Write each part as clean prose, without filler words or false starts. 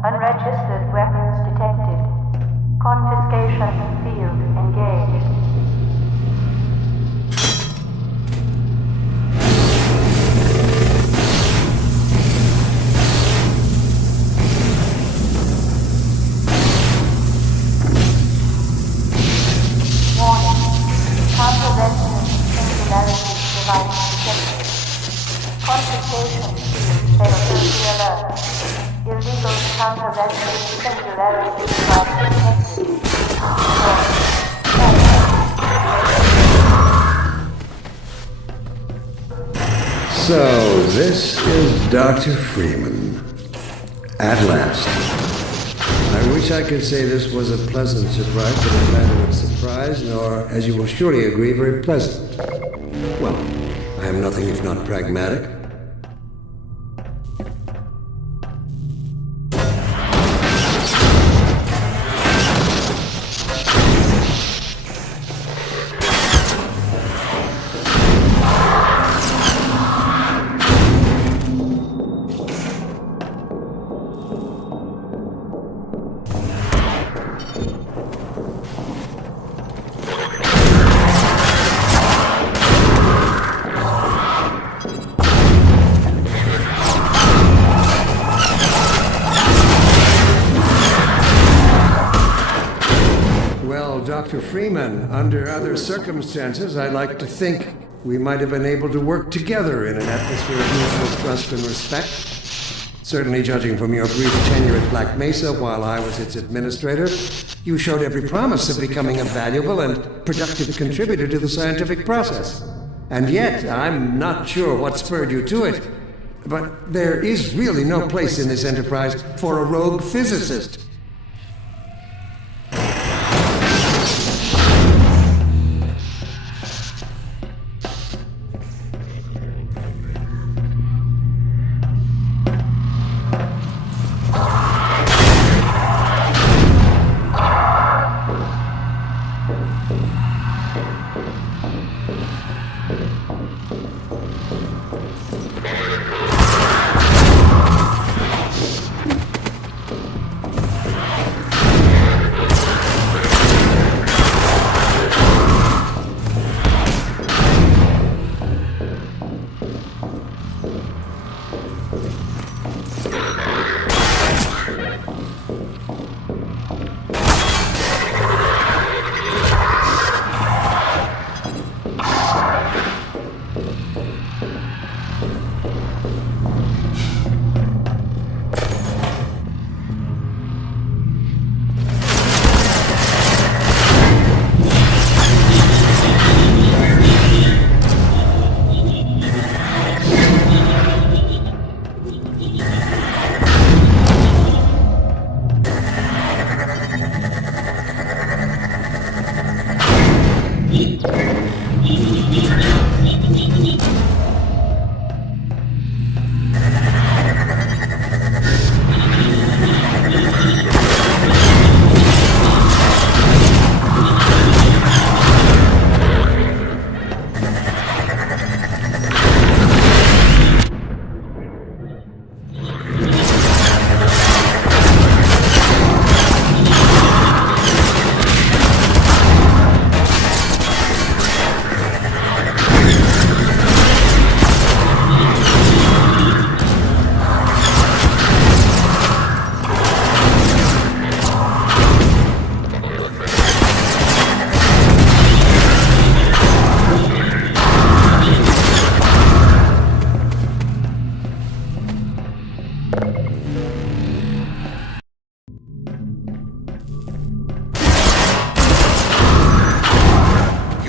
Unregistered weapons detected. Confiscation field engaged. Warning. Counter-resonance singularity device detected. Confiscation field safety alert. Illegal counter-resonance singularity device detected. So, this is Dr. Freeman. At last. I wish I could say this was a pleasant surprise, but I'm neither a surprise nor, as you will surely agree, very pleasant. Well, I am nothing if not pragmatic. Dr. Freeman, under other circumstances, I like to think we might have been able to work together in an atmosphere of mutual trust and respect. Certainly, judging from your brief tenure at Black Mesa while I was its administrator, you showed every promise of becoming a valuable and productive contributor to the scientific process. And yet, I'm not sure what spurred you to it. But there is really no place in this enterprise for a rogue physicist.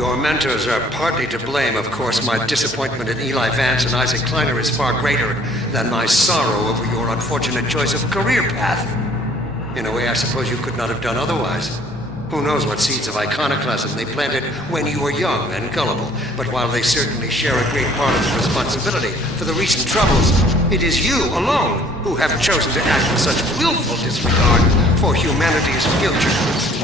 Your mentors are partly to blame, of course. My disappointment in Eli Vance and Isaac Kleiner is far greater than my sorrow over your unfortunate choice of career path. In a way, I suppose you could not have done otherwise. Who knows what seeds of iconoclasm they planted when you were young and gullible. But while they certainly share a great part of the responsibility for the recent troubles, it is you alone who have chosen to act with such willful disregard for humanity's future.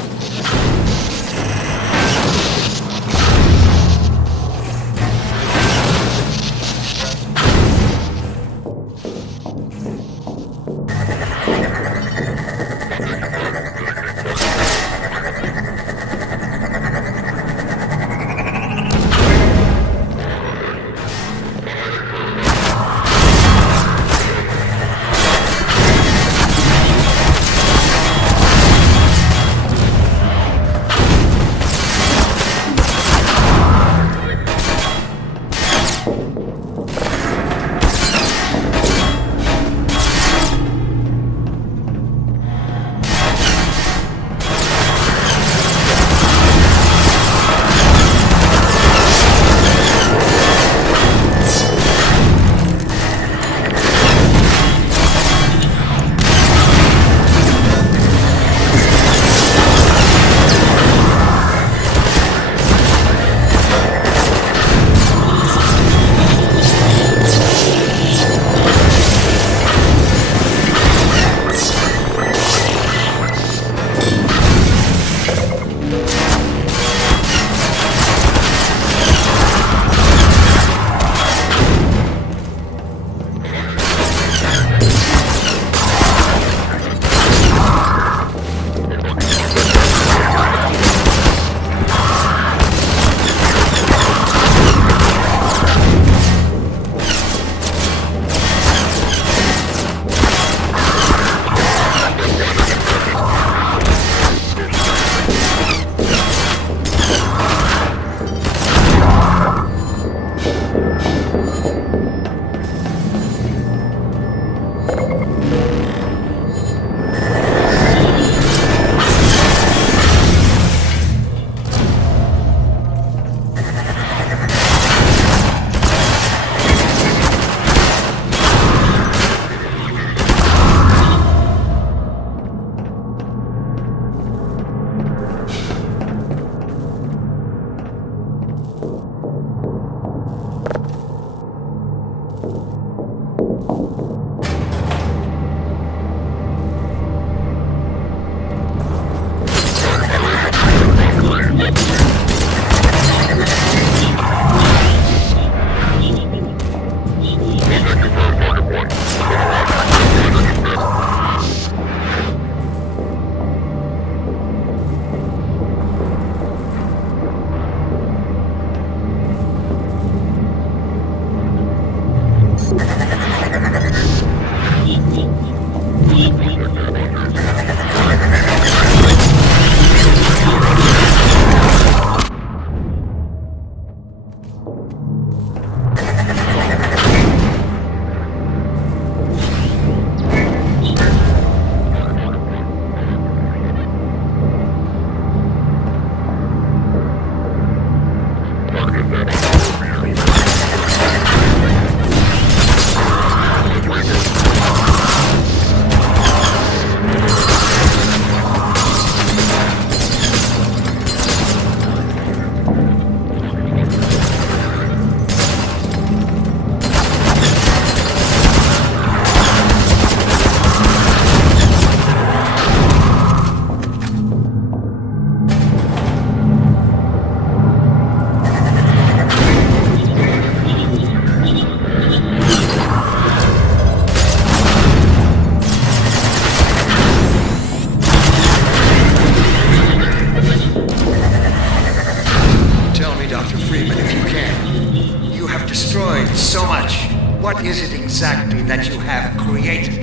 What is it exactly that you have created?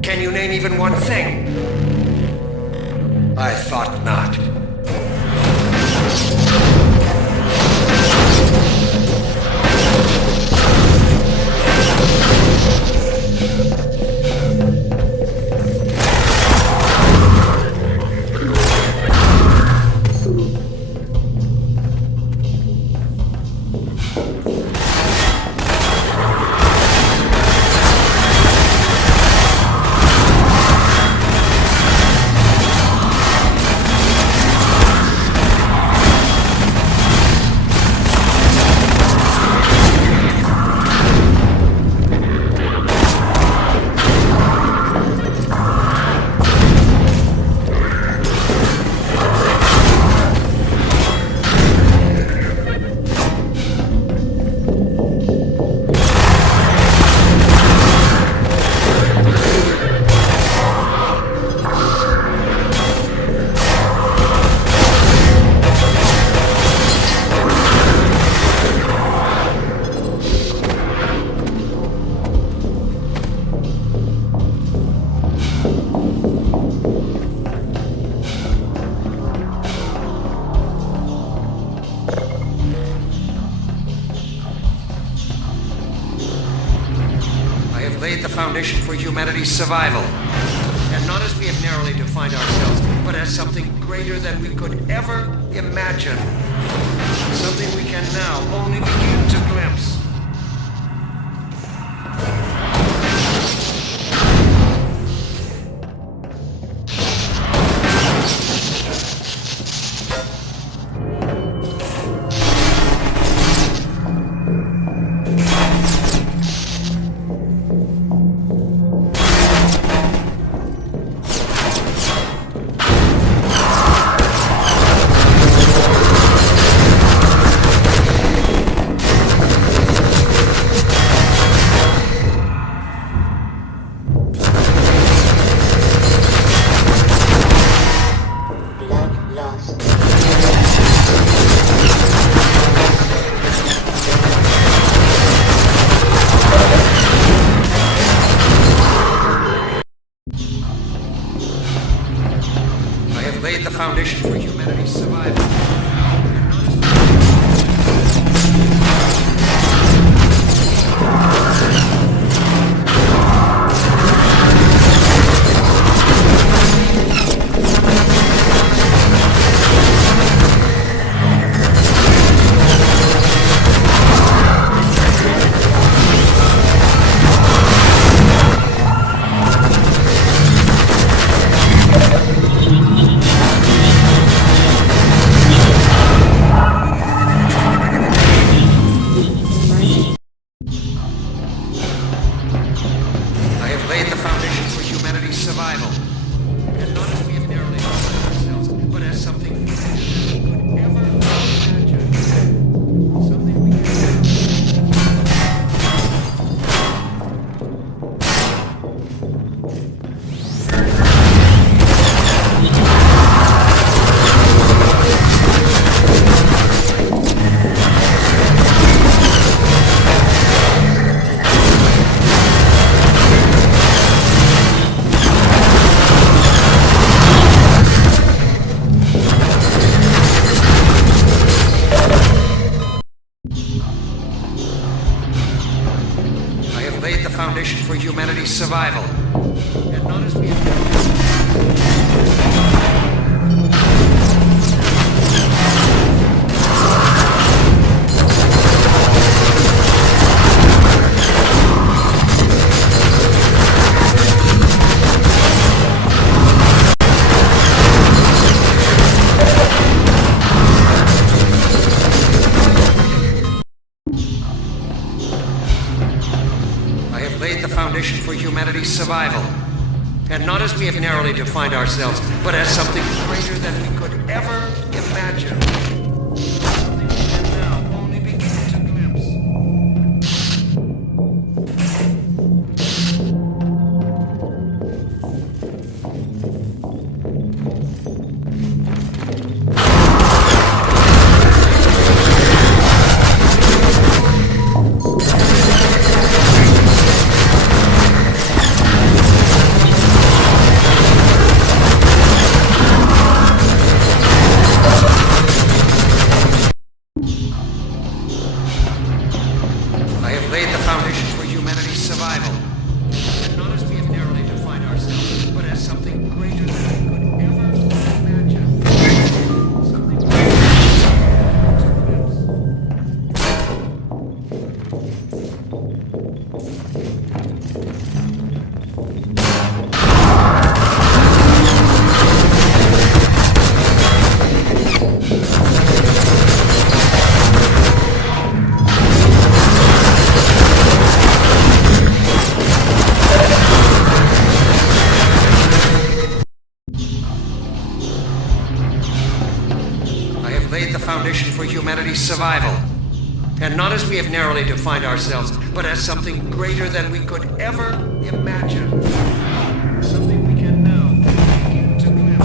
Can you name even one thing? I thought not. Laid the foundation for humanity's survival. And not as we have narrowly defined ourselves, but as something greater than we could ever imagine. Something we can now only begin to glimpse. Laid the foundation for humanity's survival. Laid the foundation for humanity's survival. And not as we have narrowly defined ourselves, but as something we could ever imagine. Something we laid the foundation for humanity's survival. And not as we laid the foundation for humanity's survival. And not as we have narrowly defined ourselves, but as something greater than we could ever imagine. Something we can now only begin to glimpse. laid the foundation for humanity's survival. And not as we have narrowly defined ourselves, but as something greater than we could ever imagine. Something we can now begin to live.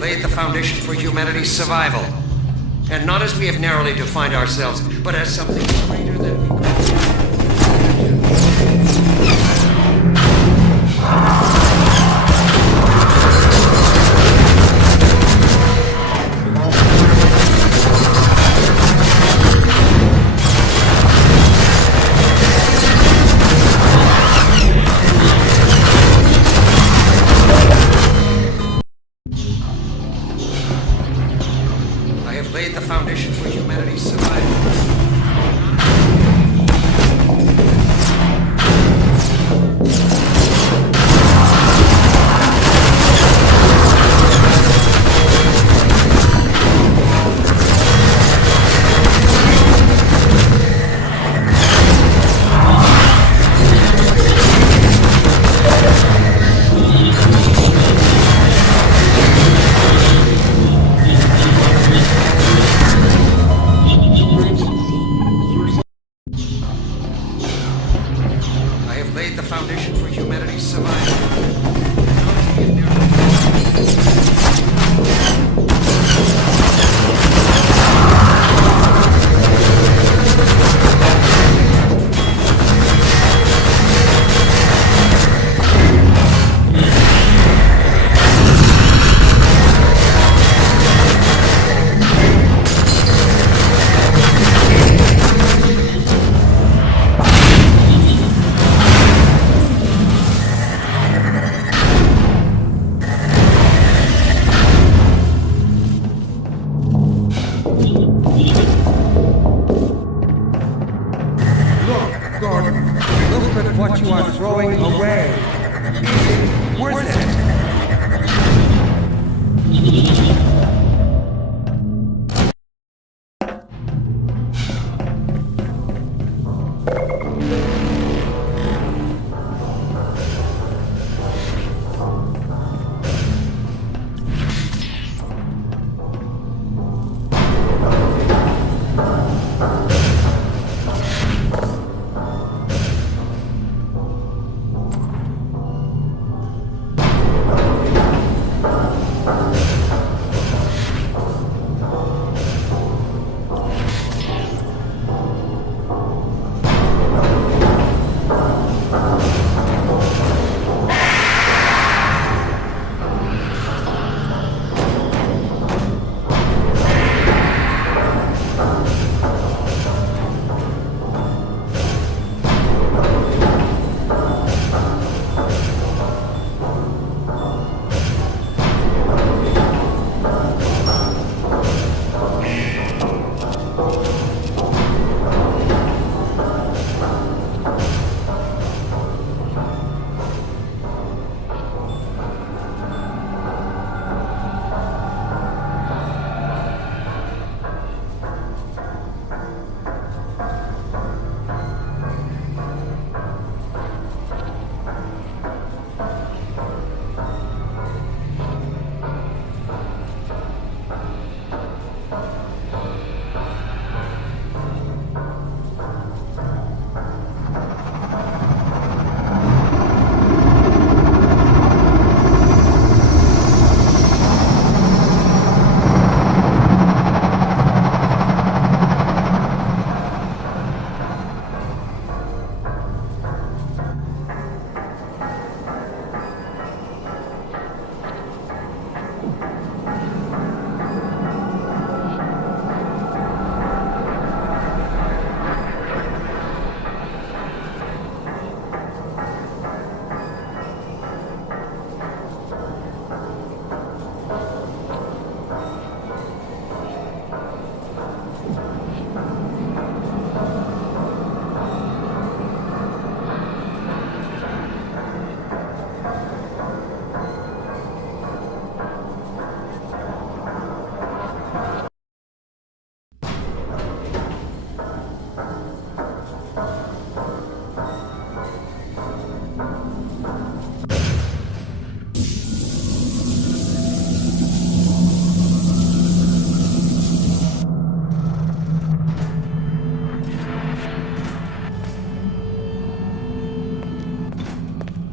Laid the foundation for humanity's survival. And not as we have narrowly defined ourselves, but as something greater than we could laid the foundation for humanity's survival. Laid the foundation for humanity's survival. Look at what you are throwing away. Is it worth it?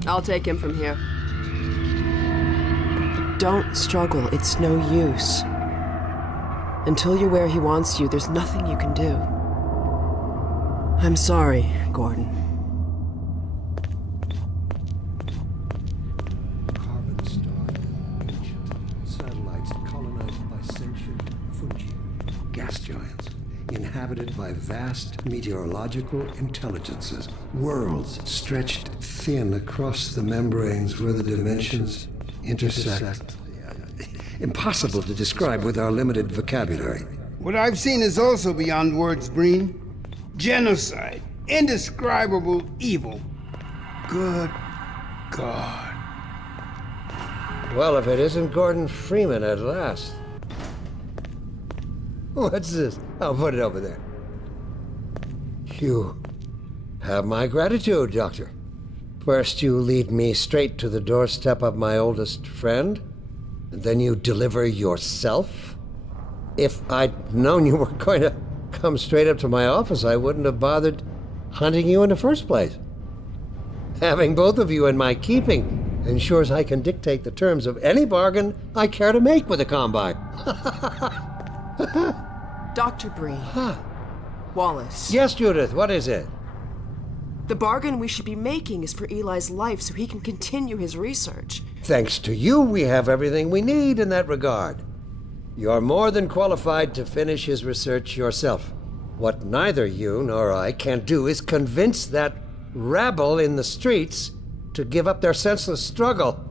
I'll take him from here. Don't struggle. It's no use. Until you're where he wants you, there's nothing you can do. I'm sorry, Gordon. Carbon star, ancient satellites colonized by sentient fungi, gas giants, inhabited by vast meteorological intelligences, worlds stretched thin across the membranes where the dimensions intersect. Impossible to describe with our limited vocabulary. What I've seen is also beyond words, Breen. Genocide. Indescribable evil. Good God. Well, if it isn't Gordon Freeman at last. What's this? I'll put it over there. You have my gratitude, Doctor. First, you lead me straight to the doorstep of my oldest friend, and then you deliver yourself? If I'd known you were going to come straight up to my office, I wouldn't have bothered hunting you in the first place. Having both of you in my keeping ensures I can dictate the terms of any bargain I care to make with the Combine. Dr. Breen. Wallace. Yes, Judith, what is it? The bargain we should be making is for Eli's life so he can continue his research. Thanks to you, we have everything we need in that regard. You're more than qualified to finish his research yourself. What neither you nor I can do is convince that rabble in the streets to give up their senseless struggle.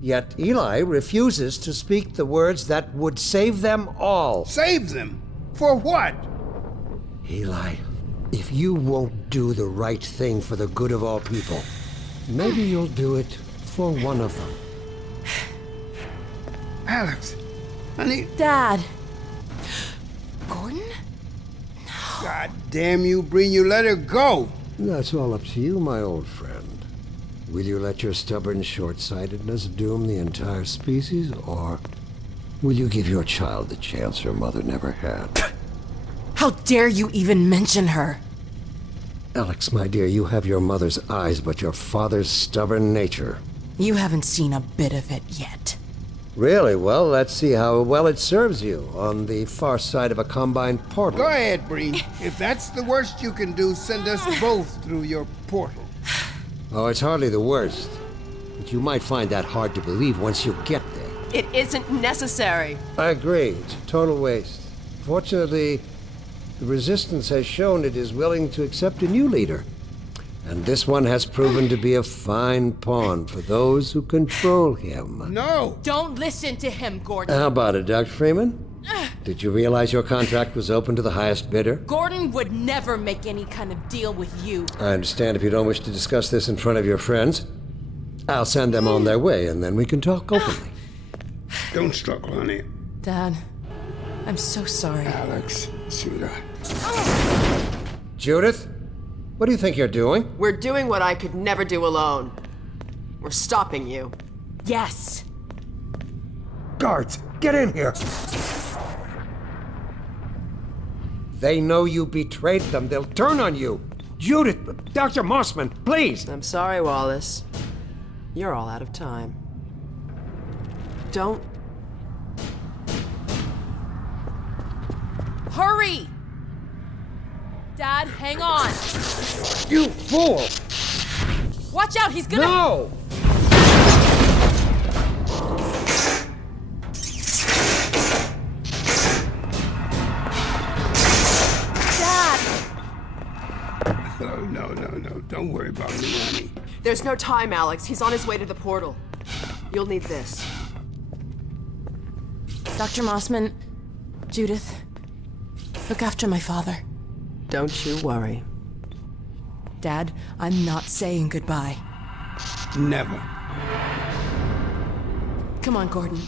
Yet Eli refuses to speak the words that would save them all. Save them? For what? Eli, if you won't do the right thing for the good of all people, maybe you'll do it for one of them. Alex, honey. Dad. Gordon? God damn you, Breen, you let her go. That's all up to you, my old friend. Will you let your stubborn short-sightedness doom the entire species, or will you give your child the chance her mother never had? How dare you even mention her? Alex, my dear, you have your mother's eyes, but your father's stubborn nature. You haven't seen a bit of it yet. Really? Well, let's see how well it serves you on the far side of a Combine portal. Go ahead, Breen. If that's the worst you can do, send us both through your portal. Oh, it's hardly the worst. But you might find that hard to believe once you get there. It isn't necessary. I agree. It's a total waste. Fortunately, the Resistance has shown it is willing to accept a new leader. And this one has proven to be a fine pawn for those who control him. No! Don't listen to him, Gordon. How about it, Dr. Freeman? Did you realize your contract was open to the highest bidder? Gordon would never make any kind of deal with you. I understand if you don't wish to discuss this in front of your friends. I'll send them on their way, and then we can talk openly. Don't struggle, honey. Dad, I'm so sorry. Alex, sweetheart. Judith, what do you think you're doing? We're doing what I could never do alone. We're stopping you. Yes. Guards, get in here! They know you betrayed them. They'll turn on you. Judith, Dr. Mossman, please! I'm sorry, Wallace. You're all out of time. Don't... Hurry! Dad, hang on. You fool! Watch out, he's gonna... No! Oh, no. Don't worry about me, honey. There's no time, Alex. He's on his way to the portal. You'll need this. Dr. Mossman, Judith, look after my father. Don't you worry. Dad, I'm not saying goodbye. Never. Come on, Gordon.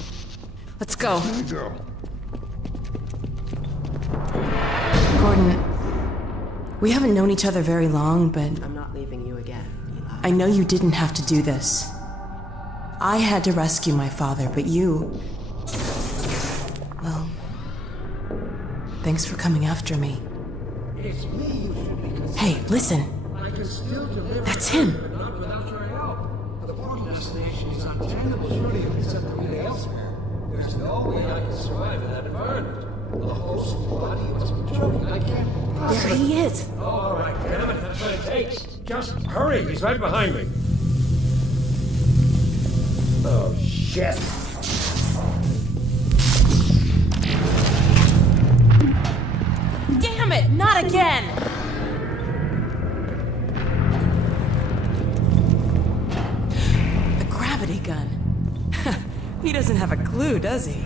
Let's go. Good girl. Gordon, we haven't known each other very long, but I'm not leaving you again, Eli. I know you didn't have to do this. I had to rescue my father, but you... Well... Thanks for coming after me. It's me you should be concerned. Hey, listen. I can still deliver, That's him. but not without your help. this thing is untenable. Surely if it's separated elsewhere, there's no way I can survive in that environment. The host body must be choking. I can't There possibly... he is. All right, damn it, that's what it takes. Just hurry, he's right behind me. Oh, shit. Damn it, not again! A gravity gun. He doesn't have a clue, does he?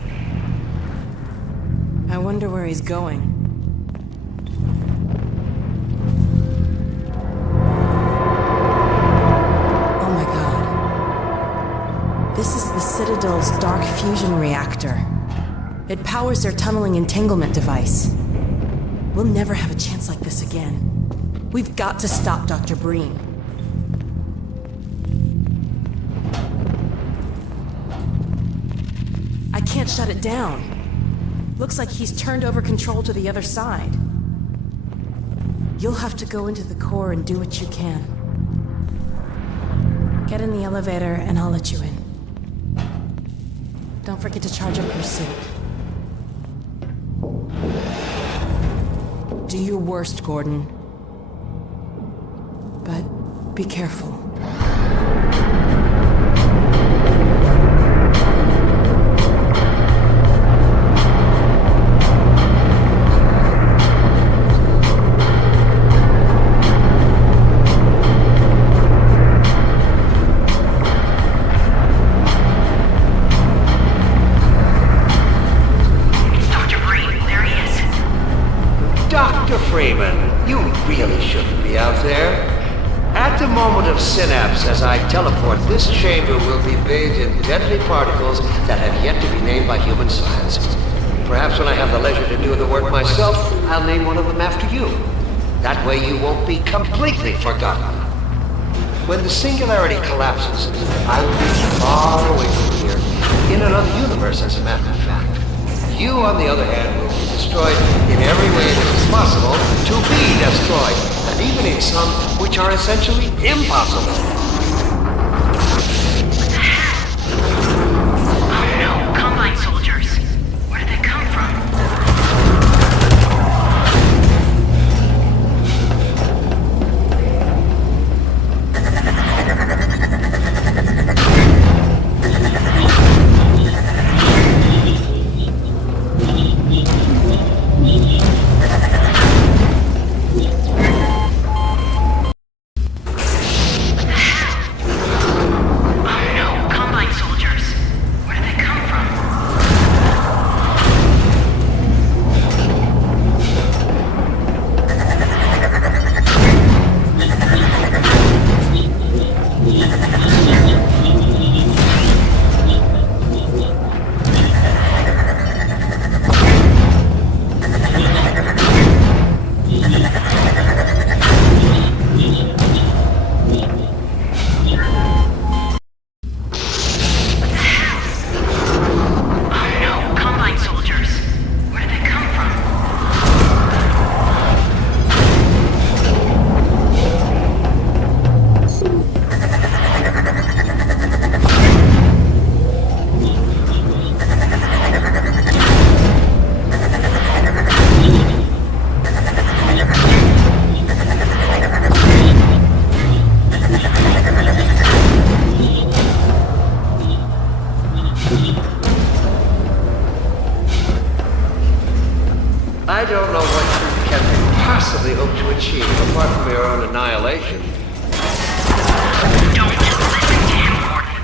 I wonder where he's going. Oh my god. This is the Citadel's dark fusion reactor. It powers their tunneling entanglement device. We'll never have a chance like this again. We've got to stop Dr. Breen. I can't shut it down. Looks like he's turned over control to the other side. You'll have to go into the core and do what you can. Get in the elevator and I'll let you in. Don't forget to charge up your suit. Do your worst, Gordon. But be careful. Dr. Freeman, you really shouldn't be out there. At the moment of synapse, as I teleport, this chamber will be bathed in deadly particles that have yet to be named by human science. Perhaps when I have the leisure to do the work myself, I'll name one of them after you. That way you won't be completely forgotten. When the singularity collapses, I will be far away from here, in another universe, as a matter of fact. You, on the other hand, will be destroyed in every way that is possible to be destroyed, and even in some which are essentially impossible. Oh no, Combine soldiers. Where did they come from? I don't know what you can possibly hope to achieve apart from your own annihilation. Don't listen to him, Gordon.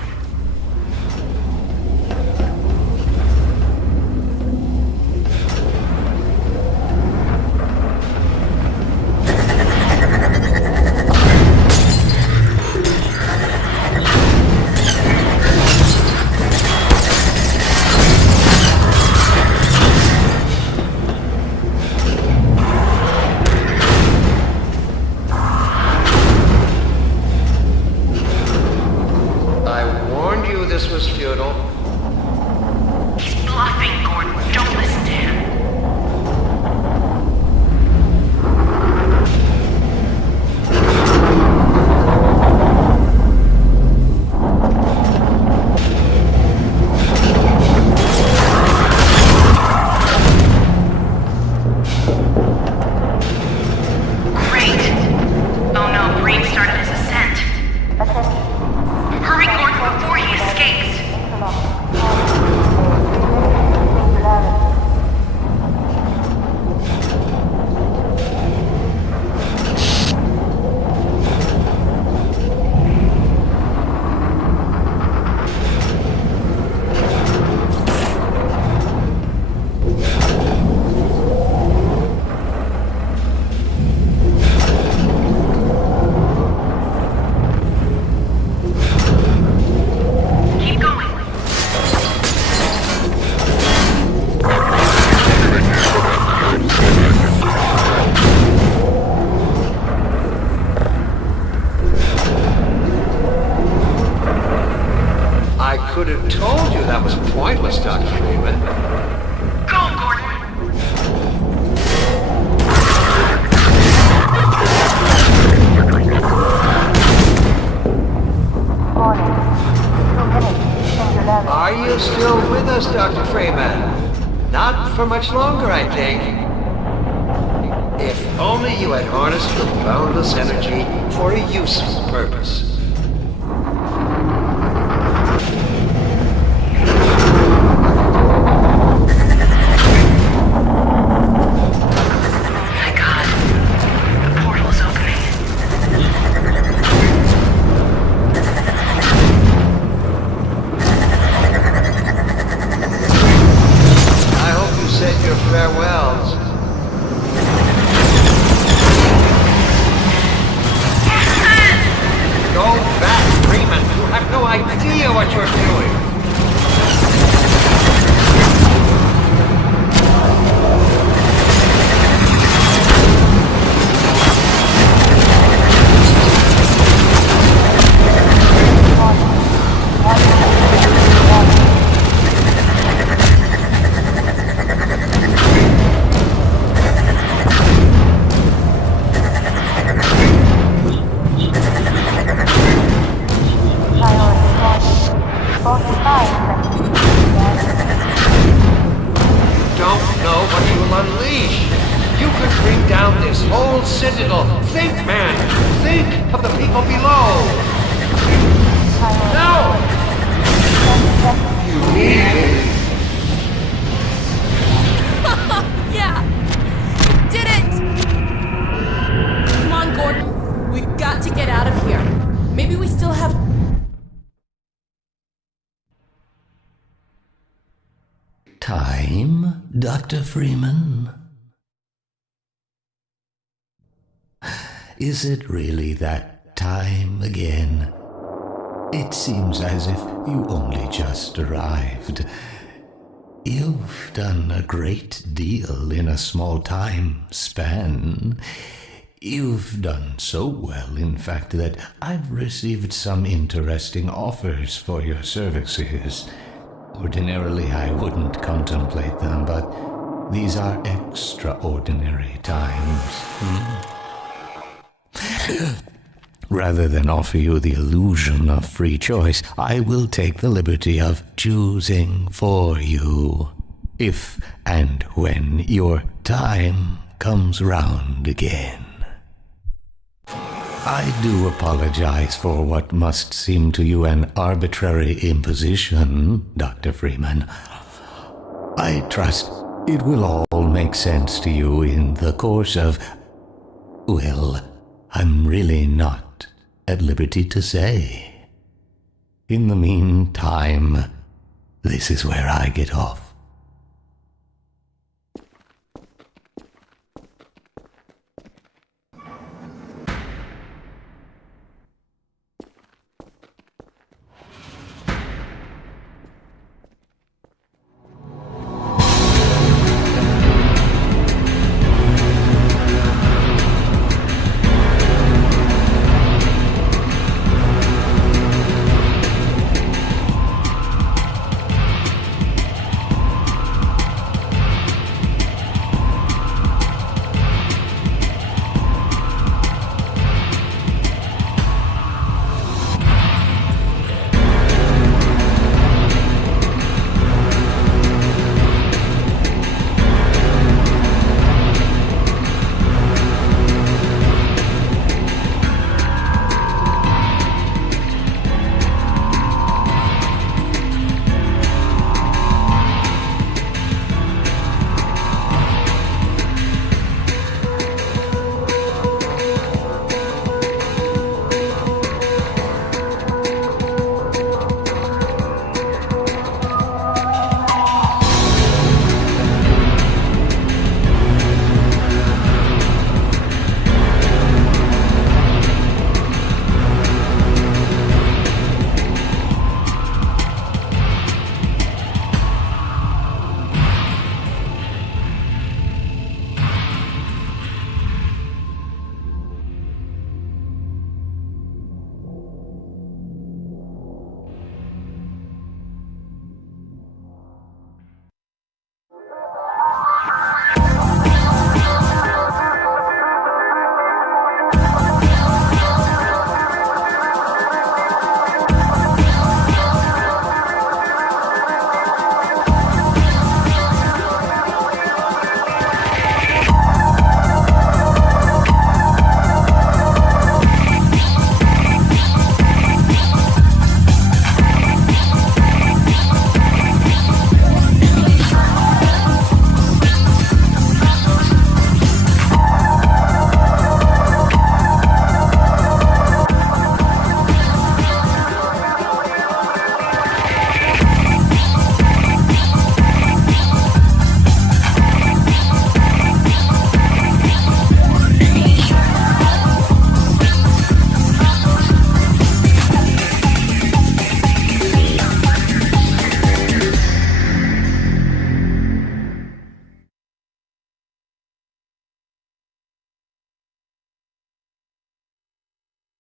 us, Dr. Freeman. Not for much longer, I think. If only you had harnessed your boundless energy for a useful purpose. My God. The portal's opening. I hope you said your farewells. Go back, Freeman. You have no idea what you're doing. Don't know what you will unleash. You could bring down this whole citadel. Think, man. Think of the people below. No! You need me. Yeah! Did it! Come on, Gordon. We've got to get out of here. Maybe we still have... Time, Dr. Freeman? Is it really that time again? It seems as if you only just arrived. You've done a great deal in a small time span. You've done so well, in fact, that I've received some interesting offers for your services. Ordinarily, I wouldn't contemplate them, but these are extraordinary times. Rather than offer you the illusion of free choice, I will take the liberty of choosing for you, if and when your time comes round again. I do apologize for what must seem to you an arbitrary imposition, Dr. Freeman. I trust it will all make sense to you in the course of... well, I'm really not at liberty to say. In the meantime, this is where I get off.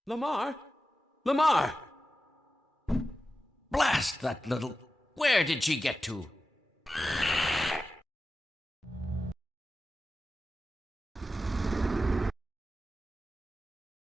Lamar? Lamar! Blast that little... Where did she get to?